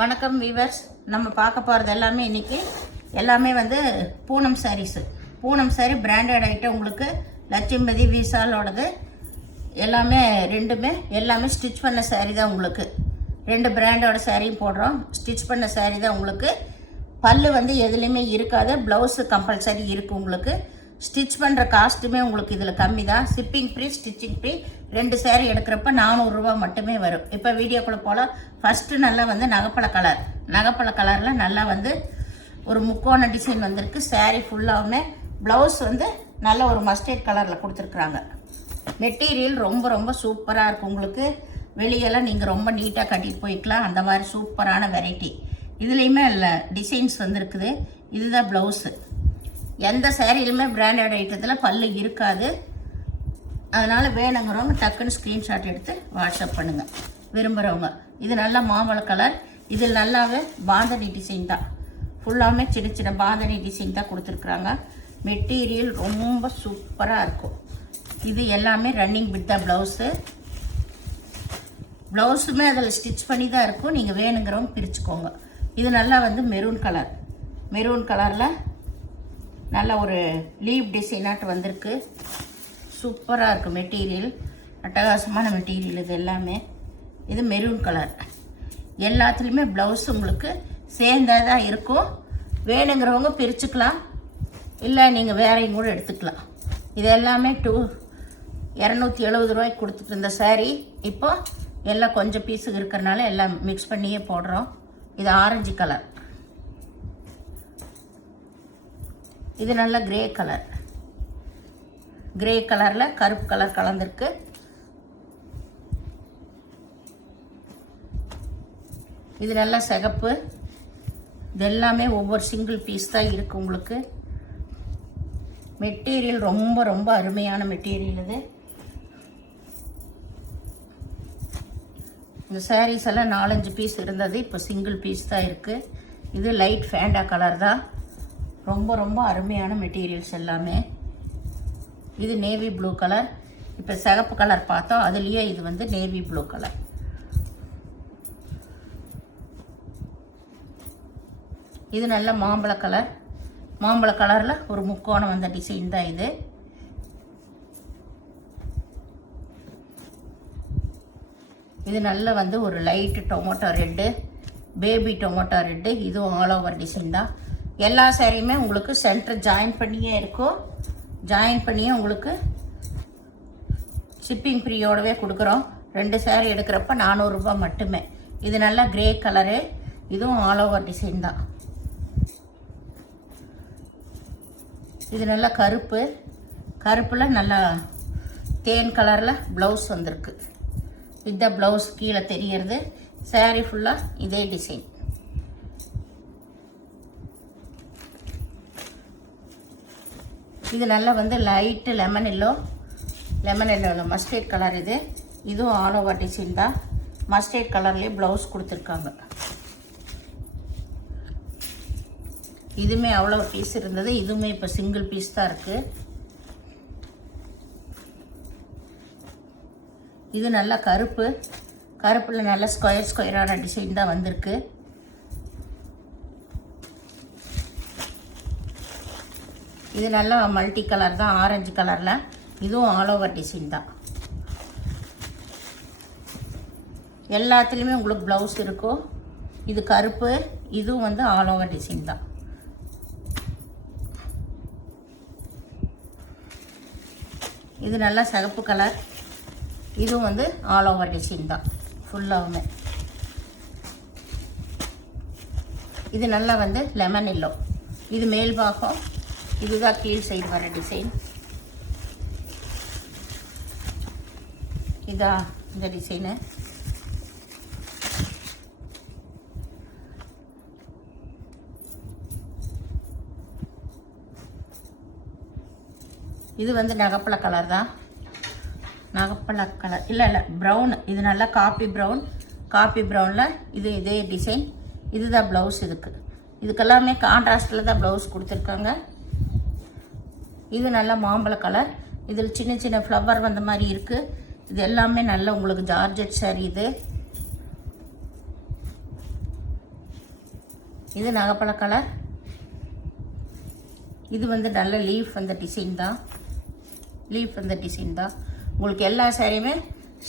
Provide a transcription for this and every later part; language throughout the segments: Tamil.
வணக்கம் வீவர்ஸ். நம்ம பார்க்க போகிறது எல்லாமே இன்றைக்கி எல்லாமே வந்து பூனம் சாரீஸு. Poonam sari branded item. உங்களுக்கு லட்சுமதி விசாலோடது எல்லாமே ஸ்டிச் பண்ண சாரீ தான். உங்களுக்கு 2 பிராண்டோட சாரியும் போடுறோம். ஸ்டிச் பண்ண சாரீ தான். உங்களுக்கு பல்லு வந்து எதுலேயுமே இருக்காது. ப்ளவுஸு கம்பல்சரி இருக்குது. உங்களுக்கு ஸ்டிச் பண்ணுற காஸ்ட்டுமே உங்களுக்கு இதில் கம்மி தான். Shipping free, stitching free. 2 sari எடுக்கிறப்ப 400 ரூபா மட்டுமே வரும். இப்போ வீடியோக்குள்ளே போல் ஃபஸ்ட்டு நல்லா வந்து நகைப்பழ கலரில் நல்லா வந்து ஒரு முக்கோண டிசைன் வந்திருக்கு. சாரீ ஃபுல்லாகவுமே ப்ளவுஸ் வந்து நல்ல ஒரு மஸ்டர்ட் கலரில் கொடுத்துருக்குறாங்க. மெட்டீரியல் ரொம்ப ரொம்ப சூப்பராக இருக்கும். உங்களுக்கு வெளியெல்லாம் நீங்கள் ரொம்ப நீட்டாக கட்டிட்டு போய்க்கலாம். அந்த மாதிரி சூப்பரான வெரைட்டி. இதுலேயுமே இல்லை டிசைன்ஸ் வந்துருக்குது. இதுதான் ப்ளவுஸு. எந்த சாரியிலுமே பிராண்டட் ஐட்டத்தில் பல்லு இருக்காது. அதனால் வேணுங்கிறவங்க டக்குன்னு ஸ்க்ரீன்ஷாட் எடுத்து வாட்ஸ்அப் பண்ணுங்கள் விரும்புகிறவங்க. இது நல்லா மாம்பழ கலர். இதில் நல்லாவே பாந்தனி டிசைன் தான். ஃபுல்லாமே சின்ன சின்ன பாந்தனி டிசைன் தான் கொடுத்துருக்குறாங்க. மெட்டீரியல் ரொம்ப சூப்பராக இருக்கும். இது எல்லாமே ரன்னிங் பிட் தான். ப்ளவுஸுமே அதில் ஸ்டிச் பண்ணி தான் இருக்கும். நீங்கள் வேணுங்கிறவங்க பிரிச்சுக்கோங்க. இது நல்லா வந்து மெரூன் கலரில் நல்ல ஒரு லீவ் டிசைனாட்டு வந்திருக்கு. சூப்பராக இருக்குது. மெட்டீரியல் அட்டகாசமான மெட்டீரியல். இது எல்லாமே இது மெரூன் கலர். எல்லாத்துலேயுமே ப்ளவுஸ் உங்களுக்கு சேர்ந்தாதான் தான் இருக்கும். வேணுங்கிறவங்க பிரிச்சுக்கலாம், இல்லை நீங்கள் வேறையும் கூட எடுத்துக்கலாம். இது எல்லாமே 270 ரூபாய்க்கு கொடுத்துட்டு இருந்த சாரீ இப்போ எல்லாம் கொஞ்சம் பீஸுக்கு இருக்கிறனால எல்லாம் மிக்ஸ் பண்ணியே போடுறோம். இது ஆரஞ்சு கலர். இது நல்ல கிரே கலரில் கருப்பு கலர் கலந்துருக்கு. இது நல்ல சிகப்பு. இது எல்லாமே ஒவ்வொரு சிங்கிள் பீஸ் தான் இருக்குது. உங்களுக்கு மெட்டீரியல் ரொம்ப ரொம்ப அருமையான மெட்டீரியல். இது இந்த சாரீஸ் எல்லாம் 4-5 பீஸ் இருந்தது. இப்போ சிங்கிள் பீஸ் தான் இருக்குது. இது லைட் ஃபேண்டா கலர் தான். ரொம்ப ரொம்ப அருமையான மெட்டீரியல்ஸ் எல்லாமே. இது நேவி ப்ளூ கலர். இப்போ சிகப்பு கலர் பார்த்தோம், அதுலேயே இது வந்து நேவி ப்ளூ கலர். இது நல்ல மாம்பழ கலரில் ஒரு முக்கோணம் வந்த டிசைன் தான் இது. இது நல்ல வந்து ஒரு light tomato red, baby tomato red. இதுவும் ஆல் ஓவர் டிசைன் தான். எல்லா சாரியுமே உங்களுக்கு சென்டர் ஜாயின் பண்ணியே இருக்கும். ஜாயின் பண்ணியே உங்களுக்கு ஷிப்பிங் ஃப்ரீயோடவே கொடுக்குறோம். 2 சாரீ எடுக்கிறப்ப 400 ரூபா மட்டுமே. இது நல்லா கிரே கலரு. இதுவும் ஆல் ஓவர் டிசைன் தான். இது நல்லா கருப்பில் நல்லா தேன் கலரில் ப்ளவுஸ் வந்திருக்கு. இதுதான் ப்ளவுஸ் கீழே தெரியறது. சாரீ ஃபுல்லாக இதே டிசைன். இது நல்லா வந்து light lemon yellow mustard colour. இதுவும் ஆல் ஓவர் டிசைன் தான். மஸ்டர்ட் கலர்லேயே ப்ளவுஸ் கொடுத்துருக்காங்க. இதுவுமே அவ்வளோ பீஸ் இருந்தது. இதுவுமே இப்போ சிங்கிள் பீஸ் தான் இருக்குது. இது நல்லா கருப்பில் நல்ல ஸ்கொயரான டிசைன் தான் வந்திருக்கு. இது நல்லா மல்டி கலர் தான், ஆரஞ்சு கலரில். இதுவும் ஆல் ஓவர் டிசைன் தான். எல்லாத்துலேயுமே உங்களுக்கு ப்ளவுஸ் இருக்கும். இது கருப்பு. இதுவும் வந்து ஆல் ஓவர் டிசைன் தான். இது நல்லா சிகப்பு கலர். இதுவும் வந்து ஆல் ஓவர் டிசைன் தான் ஃபுல்லாகவுமே. இது நல்லா வந்து லெமன் எல்லோ. இது மேல் பாகம். இதுதான் கீழ் சைடு வர டிசைன். இதான் இந்த டிசைனு. இது வந்து நகைப்பழ கலர் தான். இல்லை ப்ரௌன். இது நல்லா காப்பி ப்ரௌனில் இதே டிசைன். இதுதான் ப்ளவுஸ். இதுக்கெல்லாமே கான்ட்ராஸ்டில் தான் ப்ளவுஸ் கொடுத்துருக்காங்க. இது நல்ல மாம்பழ கலர். இதில் சின்ன சின்ன ஃப்ளவர் வந்த மாதிரி இருக்குது. இது எல்லாமே நல்ல உங்களுக்கு ஜார்ஜெட் சாரீ. இது நகைப்பழ கலர். இது வந்து நல்ல லீஃப் அந்த டிசைன் தான். உங்களுக்கு எல்லா சாரியுமே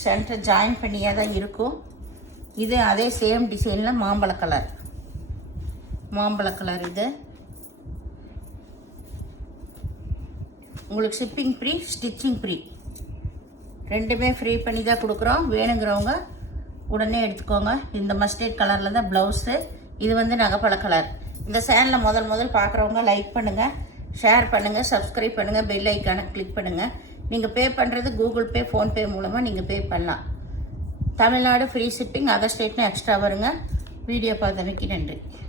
சென்டர் ஜாயின் பண்ணியாக தான் இருக்கும். இது அதே சேம் டிசைனில் மாம்பழ கலர். இது உங்களுக்கு ஷிப்பிங் ஃப்ரீ, ஸ்டிச்சிங் ஃப்ரீ, ரெண்டுமே ஃப்ரீ பண்ணி தான் கொடுக்குறோம். வேணுங்கிறவங்க உடனே எடுத்துக்கோங்க. இந்த மஸ்டர்ட் கலரில் தான் ப்ளவுஸு. இது வந்து நகைப்பழ கலர். இந்த சேனலை முதல் பார்க்குறவங்க லைக் பண்ணுங்கள், ஷேர் பண்ணுங்கள், சப்ஸ்கிரைப் பண்ணுங்கள், பெல் ஐக்கானை கிளிக் பண்ணுங்கள். நீங்கள் பே பண்ணுறது கூகுள் பே, ஃபோன்பே மூலமாக நீங்கள் பே பண்ணலாம். தமிழ்நாடு ஃப்ரீ ஷிப்பிங், அதர் ஸ்டேட்னு எக்ஸ்ட்ரா வருங்க. வீடியோ பார்த்தமைக்கு நன்றி.